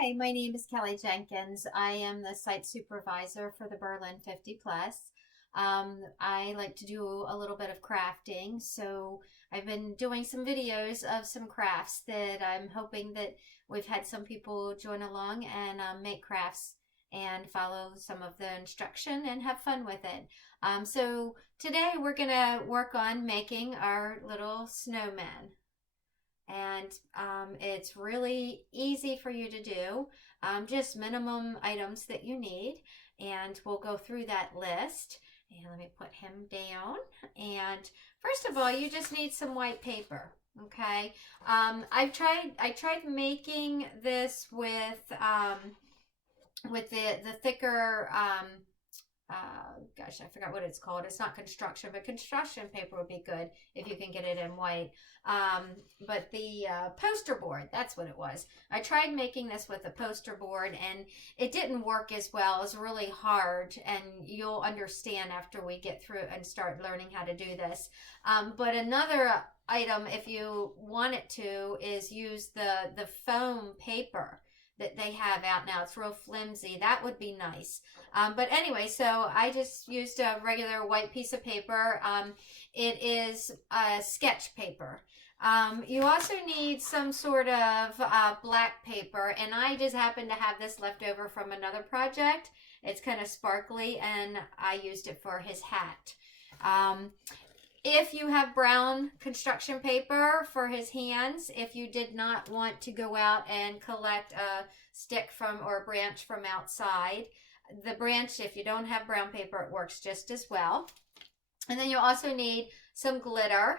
Hi, my name is Kelly Jenkins. I am the site supervisor for the Berlin 50 Plus. I like to do a little bit of crafting, so I've been doing some videos of some crafts that I'm hoping that we've had some people join along and make crafts and follow some of the instruction and have fun with it. So today we're gonna work on making our little snowman, and it's really easy for you to do. Just minimum items that you need, and we'll go through that list. And let me put him down. And first of all, you just need some white paper. Okay. I tried making this with the thicker gosh, I forgot what it's called. It's not construction, but construction paper would be good if you can get it in white. But the poster board, that's what it was. I tried making this with a poster board and it didn't work as well. It's really hard, and you'll understand after we get through and start learning how to do this. But another item, if you want it to, is use the foam paper that they have out now. It's real flimsy. That would be nice. But anyway, so I just used a regular white piece of paper. It is sketch paper. You also need some sort of black paper, and I just happen to have this left over from another project. It's kind of sparkly, and I used it for his hat. If you have brown construction paper for his hands, if you did not want to go out and collect a stick from or a branch from outside, the branch, if you don't have brown paper, it works just as well. And then you also need some glitter,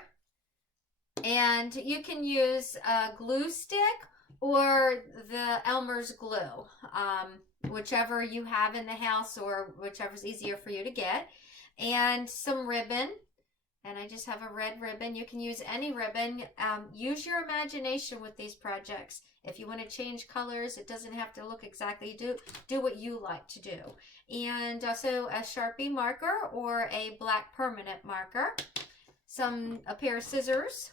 and you can use a glue stick or the Elmer's glue, whichever you have in the house or whichever's easier for you to get, and some ribbon. And I just have a red ribbon. You can use any ribbon. Use your imagination with these projects. If you want to change colors, it doesn't have to look exactly. Do what you like to do. And also a Sharpie marker or a black permanent marker. A pair of scissors.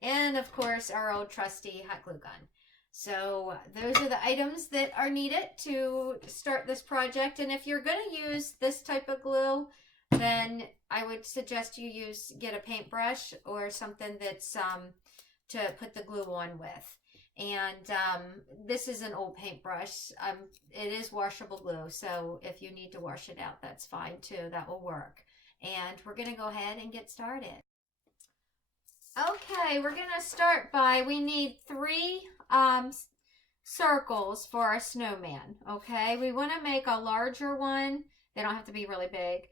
And of course, our old trusty hot glue gun. So those are the items that are needed to start this project. And if you're going to use this type of glue, then I would suggest you get a paintbrush or something that's to put the glue on with. And this is an old paintbrush. It is washable glue, so if you need to wash it out, that's fine too. That will work. And we're going to go ahead and get started. Okay, we're going to start by, we need 3 circles for our snowman. Okay, we want to make a larger one. They don't have to be really big.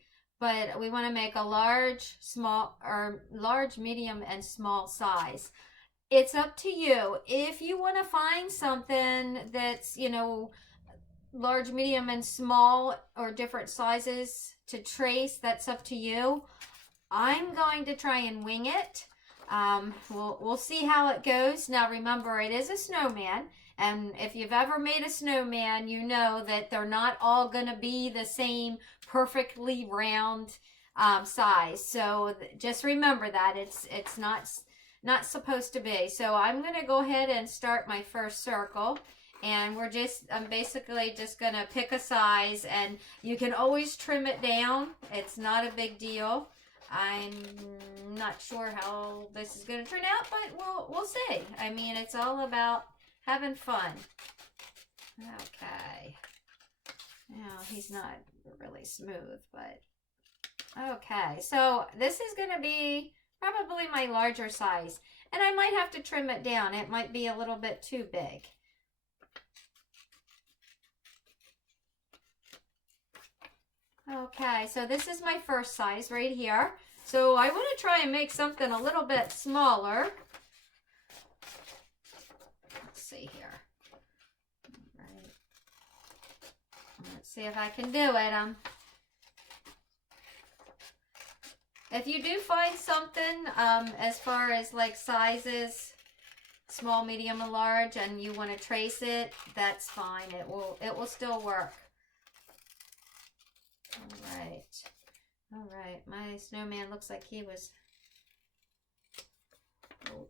But we want to make a large, medium, and small size. It's up to you. If you want to find something that's, large, medium, and small or different sizes to trace, that's up to you. I'm going to try and wing it. We'll see how it goes. Now remember, it is a snowman. And if you've ever made a snowman, you know that they're not all going to be the same perfectly round size. So just remember that it's not supposed to be. So I'm going to go ahead and start my first circle. And I'm basically just going to pick a size, and you can always trim it down. It's not a big deal. I'm not sure how this is going to turn out, but we'll see. I mean, it's all about having fun. Okay. Now, he's not really smooth, but okay. So this is going to be probably my larger size, and I might have to trim it down. It might be a little bit too big. Okay, so this is my first size right here. So I want to try and make something a little bit smaller. Let's see here. All right. Let's see if I can do it. If you do find something as far as like sizes, small, medium, and large, and you want to trace it, that's fine. It will still work. All right, my snowman looks like he was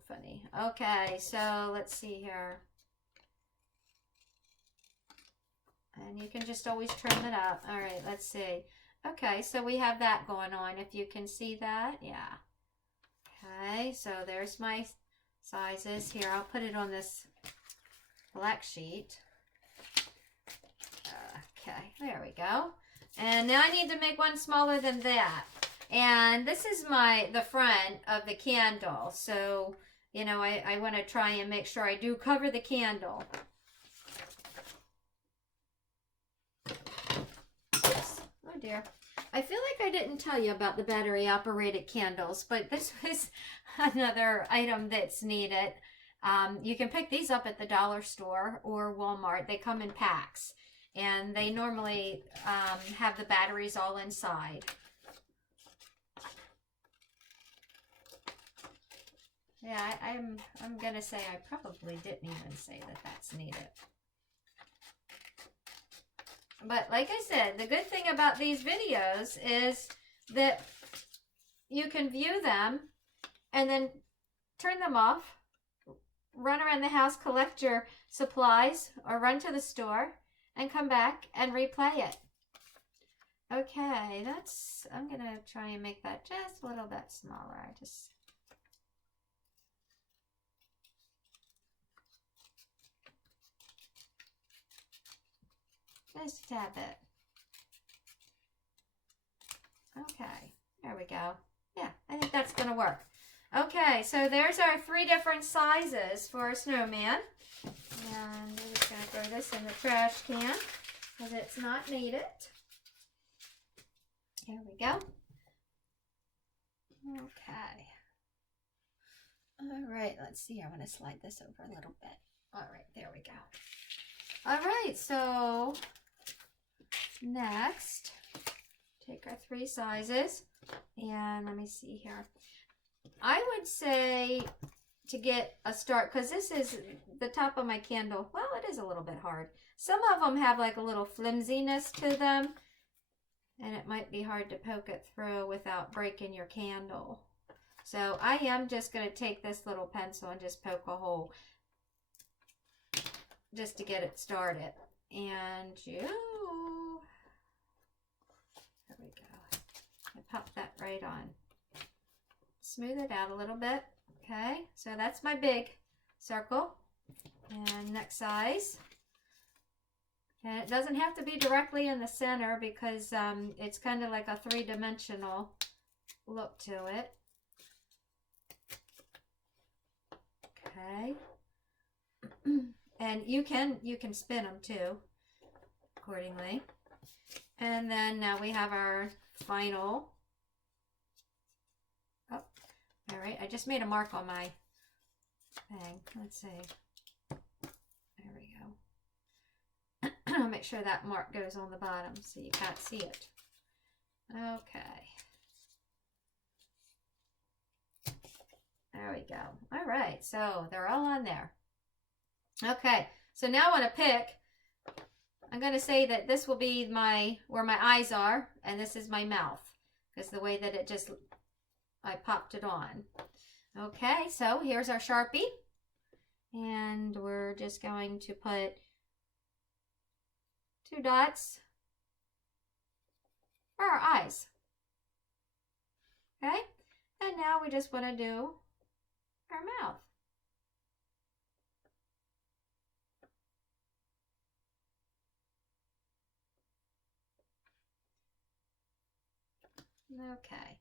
funny. Okay, so let's see here. And you can just always trim it up. All right, let's see. Okay, so we have that going on, if you can see that. Yeah. Okay, so there's my sizes. Here, I'll put it on this black sheet. Okay, there we go. And now I need to make one smaller than that. And this is the front of the candle. So, you know, I want to try and make sure I do cover the candle. Oops. Oh dear. I feel like I didn't tell you about the battery operated candles, but this was another item that's needed. You can pick these up at the dollar store or Walmart. They come in packs, and they normally have the batteries all inside. Yeah, I'm gonna say I probably didn't even say that that's needed. But like I said, the good thing about these videos is that you can view them and then turn them off, run around the house, collect your supplies, or run to the store and come back and replay it. Okay, I'm going to try and make that just a little bit smaller. Just a tad bit. Okay, there we go. Yeah, I think that's going to work. Okay, so there's our 3 different sizes for a snowman. And we're just going to throw this in the trash can because it's not needed. Here we go. Okay. All right, let's see. I want to slide this over a little bit. All right, there we go. All right, so next, take our 3 sizes, and let me see here. I would say to get a start, because this is the top of my candle. Well, it is a little bit hard. Some of them have like a little flimsiness to them, and it might be hard to poke it through without breaking your candle. So I am just going to take this little pencil and just poke a hole just to get it started. And there we go. I pop that right on. Smooth it out a little bit. Okay, so that's my big circle. And next size. And it doesn't have to be directly in the center because it's kind of like a 3-dimensional look to it. Okay. And you can spin them too, accordingly. And then now we have our final. Oh, all right. I just made a mark on my thing. Let's see. There we go. I'll make sure that mark goes on the bottom so you can't see it. Okay. There we go. All right. So they're all on there. Okay, so now I want to pick, I'm going to say that this will be where my eyes are, and this is my mouth, because the way that I popped it on. Okay, so here's our Sharpie, and we're just going to put 2 dots for our eyes. Okay, and now we just want to do our mouth. Okay.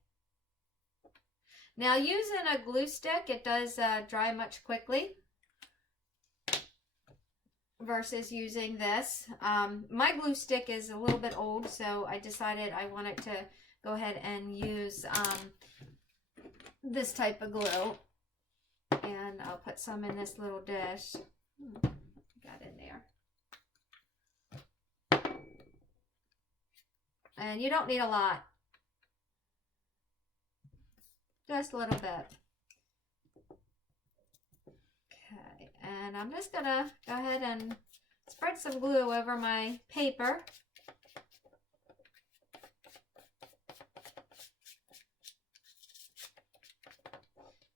Now using a glue stick, it does dry much quickly versus using this. My glue stick is a little bit old, so I decided I wanted to go ahead and use this type of glue. And I'll put some in this little dish. Got in there. And you don't need a lot. Just a little bit. Okay, and I'm just gonna go ahead and spread some glue over my paper.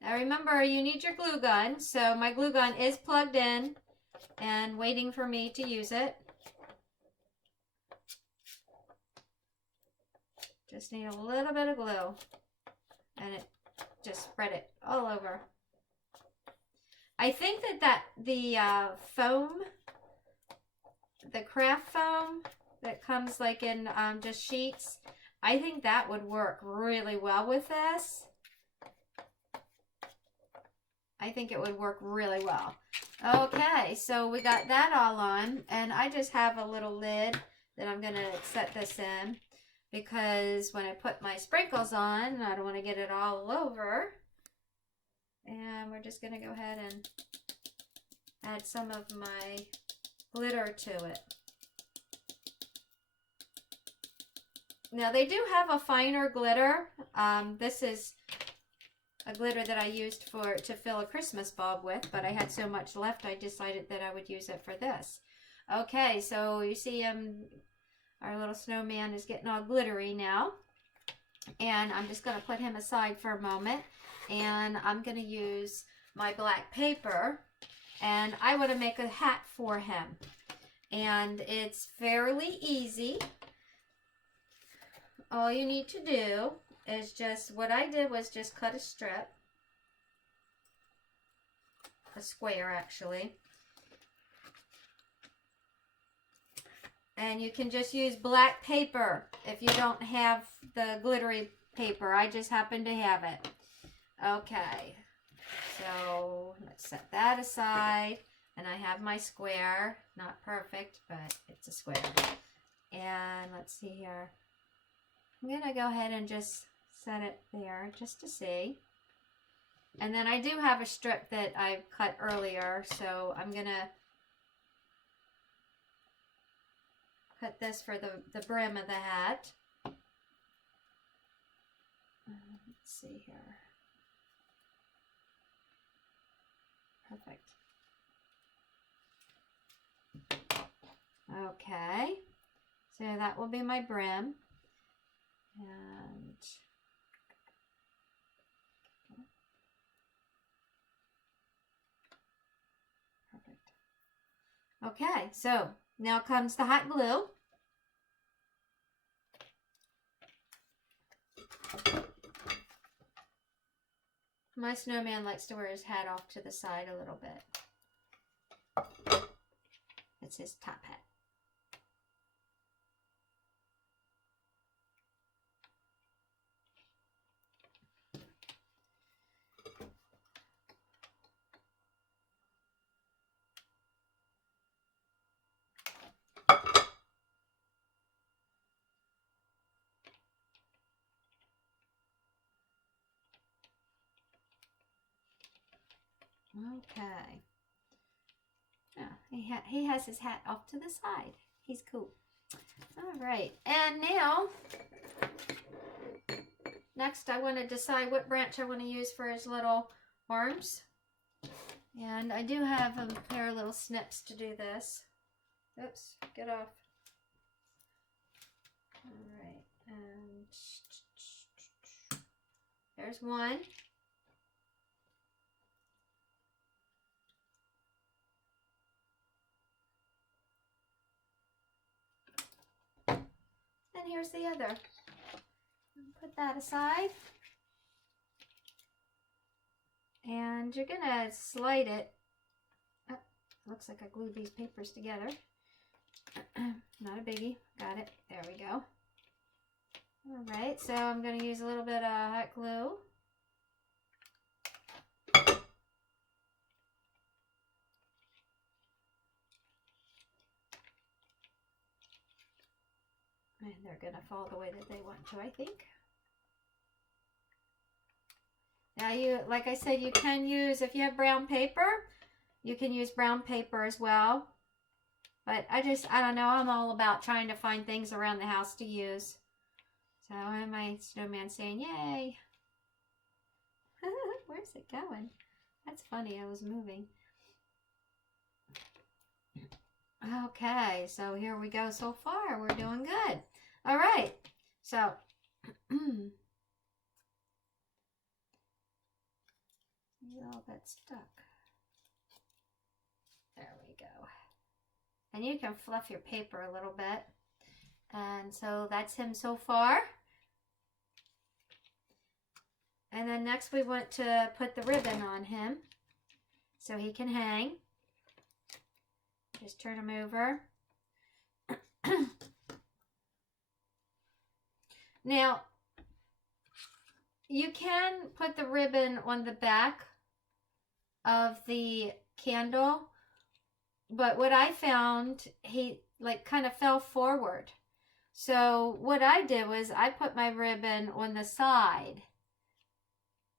Now remember, you need your glue gun, so my glue gun is plugged in and waiting for me to use it. Just need a little bit of glue. And it just spread it all over. I think that the foam, the craft foam that comes like in just sheets, I think that would work really well with this. I think it would work really well. Okay, so we got that all on, and I just have a little lid that I'm going to set this in, because when I put my sprinkles on, I don't want to get it all over. And we're just going to go ahead and add some of my glitter to it. Now they do have a finer glitter. This is a glitter that I used to fill a Christmas bulb with, but I had so much left I decided that I would use it for this. Okay, so you see our little snowman is getting all glittery now. And I'm just going to put him aside for a moment. And I'm going to use my black paper. And I want to make a hat for him. And it's fairly easy. All you need to do is just, what I did was just cut a strip. A square, actually. And you can just use black paper if you don't have the glittery paper. I just happen to have it. Okay. So let's set that aside. And I have my square. Not perfect, but it's a square. And let's see here. I'm going to go ahead and just set it there just to see. And then I do have a strip that I cut earlier. So I'm going to cut this for the brim of the hat. Let's see here. Perfect. Okay. So that will be my brim. And perfect. Okay, so now comes the hot glue. My snowman likes to wear his hat off to the side a little bit. It's his top hat. Okay. Yeah, he has his hat off to the side. He's cool. All right. And now, next I want to decide what branch I want to use for his little arms. And I do have a pair of little snips to do this. Oops, get off. All right. And there's one. And here's the other. Put that aside. And you're going to slide it. Oh, looks like I glued these papers together. Not a biggie. Got it. There we go. Alright, so I'm going to use a little bit of hot glue. And they're going to fall the way that they want to, I think. Now, like I said, you can use, if you have brown paper, you can use brown paper as well. But I don't know, I'm all about trying to find things around the house to use. So, and my snowman saying, yay. Where's it going? That's funny, I was moving. Okay, so here we go so far. We're doing good. All right, so all that stuck. There we go. And you can fluff your paper a little bit. And so that's him so far. And then next we want to put the ribbon on him so he can hang. Just turn him over. Now, you can put the ribbon on the back of the candle, but what I found, he like kind of fell forward. So what I did was I put my ribbon on the side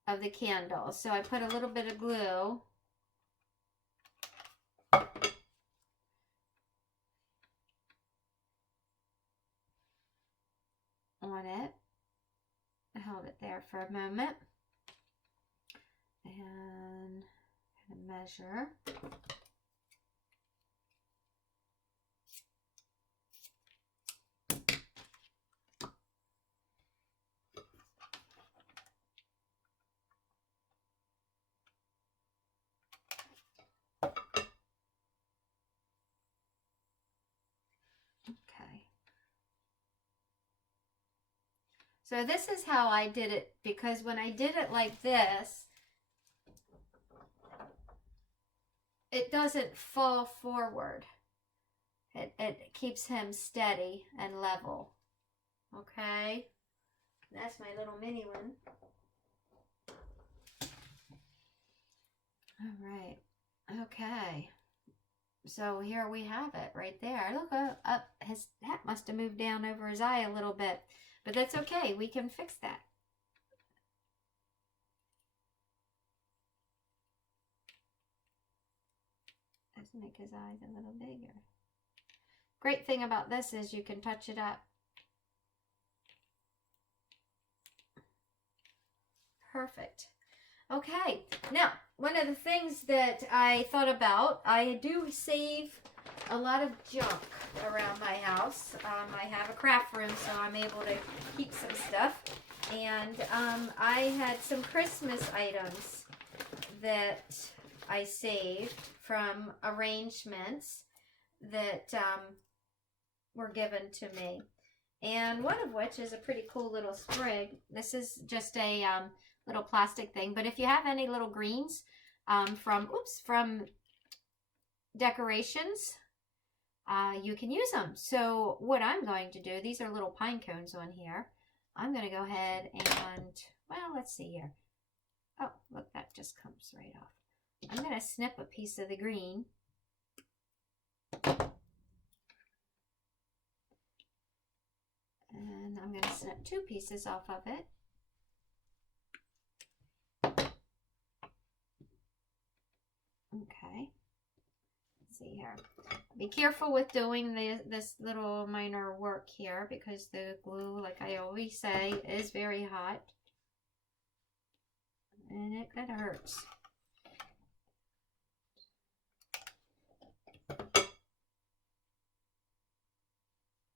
of the candle. So I put a little bit of glue on it. I held it there for a moment and measure. Okay. So this is how I did it, because when I did it like this, it doesn't fall forward. It keeps him steady and level. Okay. That's my little mini one. All right. Okay. So here we have it right there. Look up, his hat must have moved down over his eye a little bit, but that's okay. We can fix that. Let's make his eyes a little bigger. Great thing about this is you can touch it up. Perfect. Okay, now one of the things that I thought about, I do save a lot of junk around my house. I have a craft room, so I'm able to keep some stuff. And I had some Christmas items that I saved from arrangements that were given to me. And one of which is a pretty cool little sprig. This is just a little plastic thing, but if you have any little greens from decorations, you can use them. So what I'm going to do, these are little pine cones on here. I'm going to go ahead and, well, let's see here. Oh, look, that just comes right off. I'm going to snip a piece of the green. And I'm going to snip 2 pieces off of it. Okay. Let's see here. Be careful with doing this little minor work here, because the glue, like I always say, is very hot. And it kind of hurts.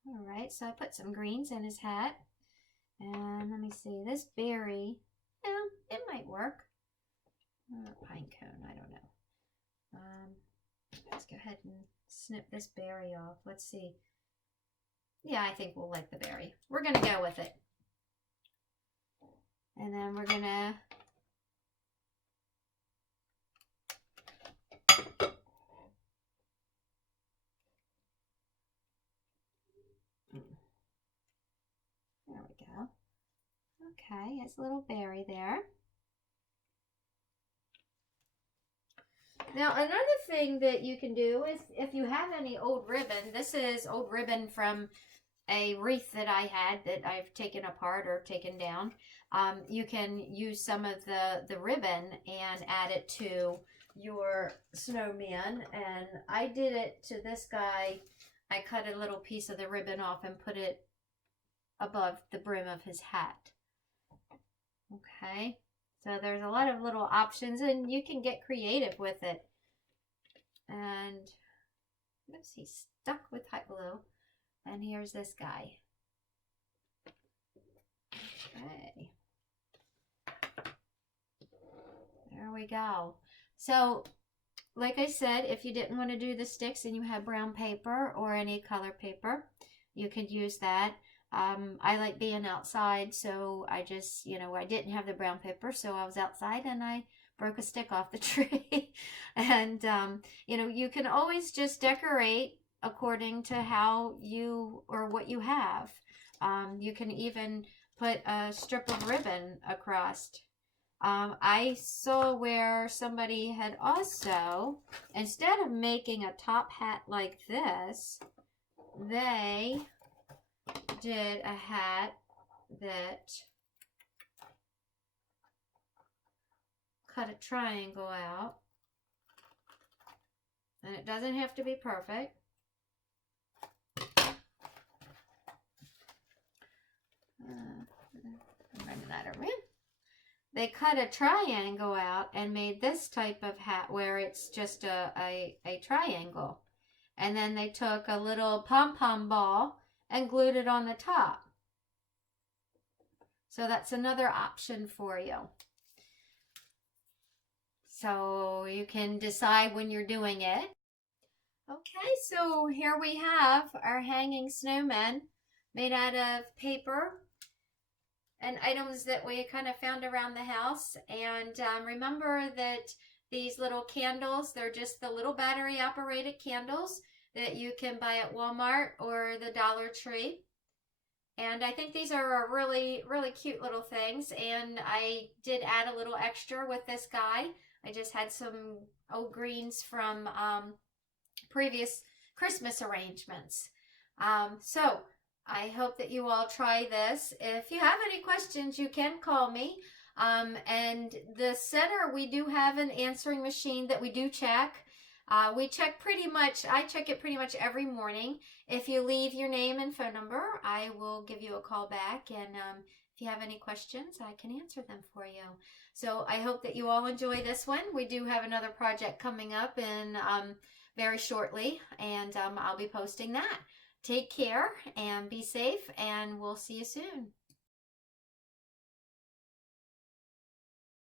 Alright, so I put some greens in his hat. And let me see, this berry, it might work. Or pine cone, I don't know. Let's go ahead and snip this berry off. Let's see. Yeah, I think we'll like the berry. We're going to go with it. And then we're going to there we go. Okay, it's a little berry there. Now, another thing that you can do is, if you have any old ribbon, this is old ribbon from a wreath that I had that I've taken apart or taken down. You can use some of the ribbon and add it to your snowman. And I did it to this guy. I cut a little piece of the ribbon off and put it above the brim of his hat. Okay. So there's a lot of little options, and you can get creative with it. And oops, he's stuck with hot glue. And here's this guy. Okay. There we go. So, like I said, if you didn't want to do the sticks and you have brown paper or any color paper, you could use that. I like being outside, so I just, you know, I didn't have the brown paper, so I was outside and I broke a stick off the tree. And, you know, you can always just decorate according to how you or what you have. You can even put a strip of ribbon across. I saw where somebody had also, instead of making a top hat like this, they did a hat that cut a triangle out, and it doesn't have to be perfect. I'm running out of room. They cut a triangle out and made this type of hat where it's just a triangle. And then they took a little pom-pom ball and glued it on the top. So that's another option for you. So you can decide when you're doing it. Okay, so here we have our hanging snowman made out of paper and items that we kind of found around the house. And remember that these little candles, they're just the little battery operated candles that you can buy at Walmart or the Dollar Tree. And I think these are really, really cute little things. And I did add a little extra with this guy. I just had some old greens from previous Christmas arrangements. So I hope that you all try this. If you have any questions, you can call me. And the center, we do have an answering machine that we do check. We check pretty much, I check it pretty much every morning. If you leave your name and phone number, I will give you a call back. And if you have any questions, I can answer them for you. So I hope that you all enjoy this one. We do have another project coming up in very shortly, and I'll be posting that. Take care and be safe, and we'll see you soon.